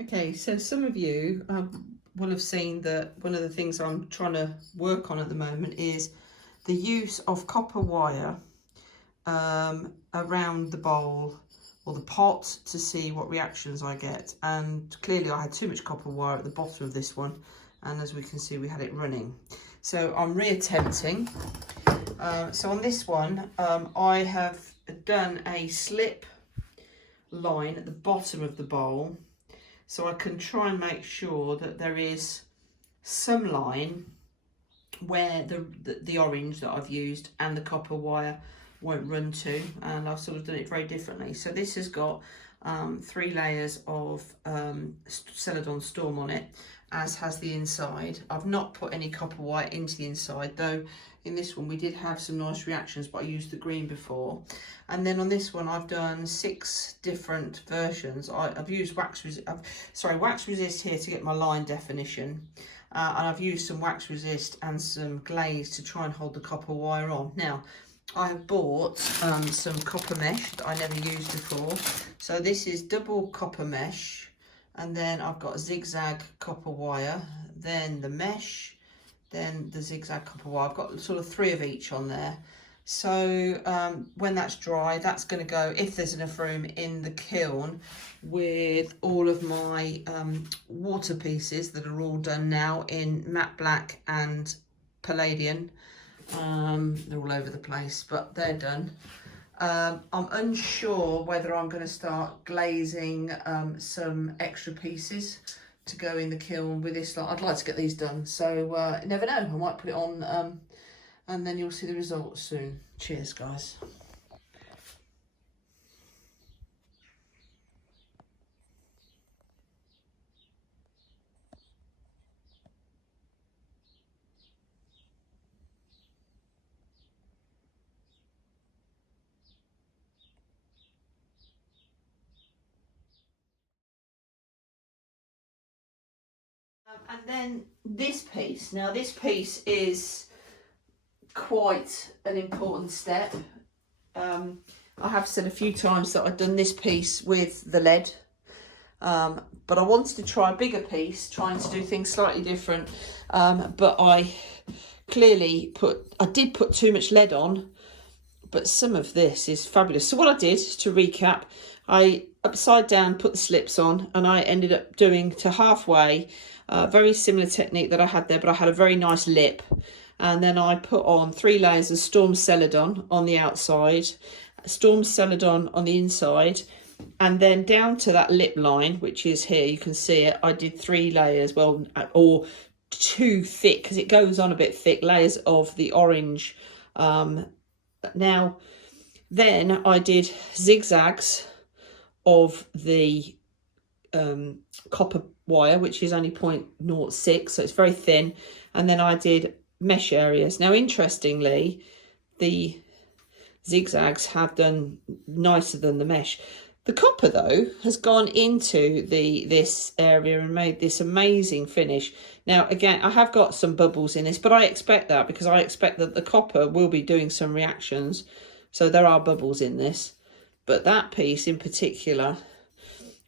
Okay, so some of you will have seen that one of the things I'm trying to work on at the moment is the use of copper wire around the bowl or the pot to see what reactions I get. And clearly I had too much copper wire at the bottom of this one, and as we can see we had it running. So I'm reattempting. So on this one I have done a slip line at the bottom of the bowl, so I can try and make sure that there is some line where the orange that I've used and the copper wire won't run to, and I've sort of done it very differently. So this has got 3 layers of Celadon Storm on it, as has the inside. I've not put any copper wire into the inside, though in this one we did have some nice reactions, but I used the green before. And then on this one I've done 6 different versions. I've used wax resist here to get my line definition, and I've used some wax resist and some glaze to try and hold the copper wire on. Now I have bought some copper mesh that I never used before. So this is double copper mesh, and then I've got zigzag copper wire, then the mesh, then the zigzag copper wire. I've got sort of 3 of each on there. So when that's dry, that's going to go, if there's enough room, in the kiln with all of my water pieces that are all done now in matte black and palladium. They're all over the place, but they're done. I'm unsure whether I'm going to start glazing some extra pieces to go in the kiln with this. I'd like to get these done, so never know, I might put it on and then you'll see the results soon. Cheers, guys. And then this piece. Now this piece is quite an important step. I have said a few times that I've done this piece with the lead, but I wanted to try a bigger piece, trying to do things slightly different, but I did put too much lead on, but some of this is fabulous. So what I did, to recap, I upside down put the slips on, and I ended up doing to halfway, very similar technique that I had there, but I had a very nice lip. And then I put on 3 layers of Storm Celadon on the outside, Storm Celadon on the inside, and then down to that lip line, which is here, you can see it, I did 3 layers, well, or 2 thick, because it goes on a bit thick, layers of the orange. Now, then I did zigzags of the copper wire, which is only 0.06, so it's very thin, and then I did mesh areas. Now interestingly, the zigzags have done nicer than the mesh. The copper though has gone into this area and made this amazing finish. Now again, I have got some bubbles in this, but I expect that, because I expect that the copper will be doing some reactions, so there are bubbles in this. But that piece in particular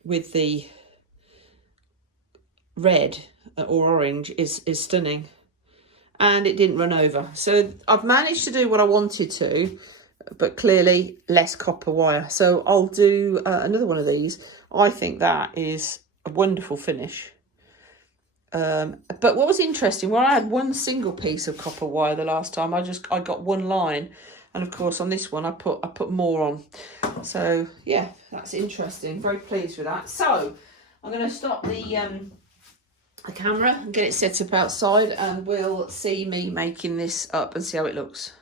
with the red or orange is stunning, and it didn't run over. So I've managed to do what I wanted to, but clearly less copper wire. So I'll do another one of these. I think that is a wonderful finish. But what was interesting, where I had 1 single piece of copper wire the last time, I got 1 line, and of course on this one I put more on. So yeah, that's interesting. Very pleased with that. So I'm going to stop the camera and get it set up outside, and we'll see me making this up and see how it looks.